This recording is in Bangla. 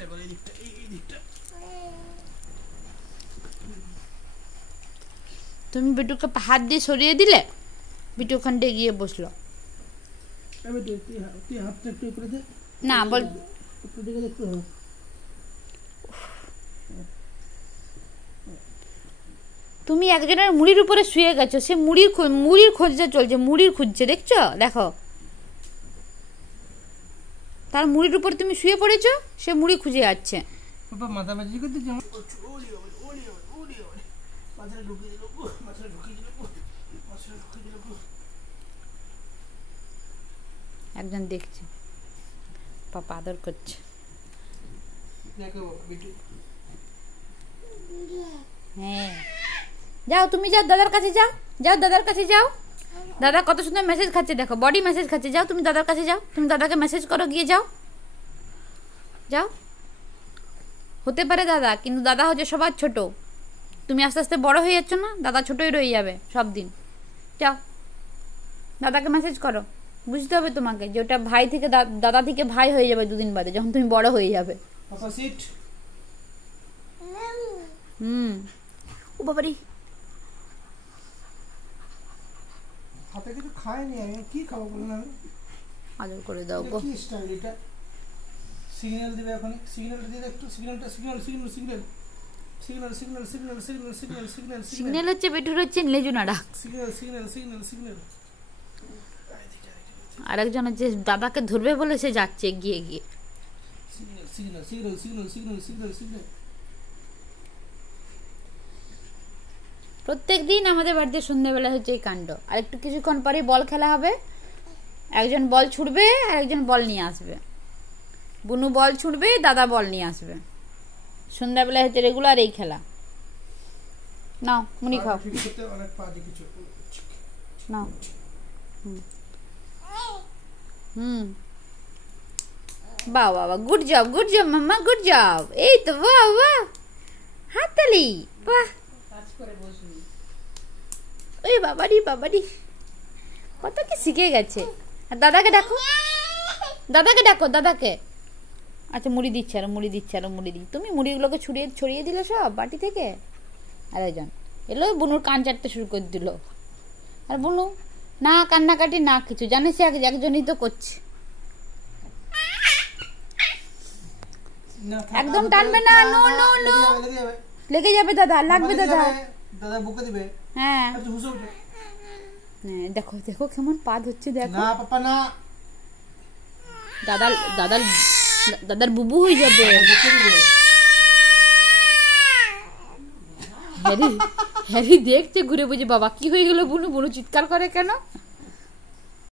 দিকটা করে, এই দিকটা। তুমি বিটুকে হাত দিয়ে সরিয়ে দিলে, বিটু ওখানটা গিয়ে বসলো। তুই হাতটা একটু করে দে না বল, একটু দিকে একটু। তুমি একজনের মুড়ির উপরে শুয়ে গেছো, সে মুড়ির খোঁজটা চলছে, মুড়ির খুঁজছে, দেখছো? দেখো, তার মুড়ির উপর তুমি শুয়ে পড়েছো, সে মুড়ি খুঁজে যাচ্ছে। বাবা মাথা বাজি করতে যেমন মাথাটা ঢুকিয়ে দিল, মাথাটা ঢুকিয়ে দিল, মাথাটা ঢুকিয়ে দিল। একজন দেখছে, পাপা আদর করছে। দেখো বিটু, হ্যাঁ যাও, তুমি যাও দাদার কাছে, যাও যাও দাদার কাছে যাও। দাদা কত সুন্দর মেসেজ খাচ্ছে, দেখো বডি মেসেজ খাচ্ছে। যাও তুমি দাদার কাছে যাও, তুমি দাদাকে মেসেজ করো, গিয়ে যাও যাও। হতে পারে দাদা, কিন্তু দাদা হচ্ছে সবার ছোট। তুমি আস্তে আস্তে বড় হয়ে যাচ্ছ না, দাদা ছোটই রয়ে যাবে সব দিন। যাও দাদাকে মেসেজ করো, বুঝতে হবে তোমাকে যে ওটা ভাই থেকে দাদা থেকে ভাই হয়ে যাবে দুদিন বাদে, যখন তুমি বড় হয়ে যাবে। ও বাবারি, হাতে কিছু খাইনি আমি, কি খাবো বলুন? আমি আদর করে দাও গো। কি স্টাইল এটা? সিগন্যাল দিবে এখন, সিগন্যালটা দিয়ে একটু, সিগন্যালটা signal signal signal signal signal signal signal signal signal signal হচ্ছে বেটুর হচ্ছে লেজুনাড়া। Signal signal signal signal. আরেকজন হচ্ছে দাদাকে ধরবে বলে সে যাচ্ছে গিয়ে গিয়ে। Signal signal signal signal signal signal signal. প্রত্যেক দিন আমাদের বাড়িতে সন্ধ্যাবেলা হচ্ছে এই কাণ্ড। আর একটু কিছুক্ষণ পরে বল খেলা হবে, একজন বল ছুটবে আর একজন বল নিয়ে আসবে। বুনু বল ছুটবে, দাদা বল নিয়ে আসবে। সন্ধ্যাবেলা হচ্ছে রেগুলার এই খেলা। নাও মুনি খাও, নাও। বাহ বাহ বাহ, গুড জব মাম্মা, গুড জব। এই তো বাহ বাহ, হাততালি, বাহ। ওই বাবারি বাবারি, কত কি শিখে গেছে। আর দাদাকে ডাকো, দাদাকে ডাকো, দাদাকে। আচ্ছা মুড়ি দিচ্ছে, আরো মুড়ি দিচ্ছে, আরো মুড়ি দিচ্ছে। তুমি মুড়িগুলোকে ছড়িয়ে দিলে সব বাটি থেকে। আর একজন এলো, বুনুর কান চাটতে শুরু করে দিল। আর বুনু না কান্নাকাটি না কিছু, জানে সে একজনই তো করছে। একদম টানবে না, নো নো নো, লেগে যাবে দাদা, লাগবে দাদা, দাদা বুকে দিবে। হ্যাঁ দেখো দেখো কেমন পা ধরছে, দেখো। না পাপা না, দাদার বুবু হয়ে যাবে। হ্যারি দেখছে ঘুরে বুঝে, বাবা কি হয়ে গেল বুনু, বুনু চিৎকার করে কেন?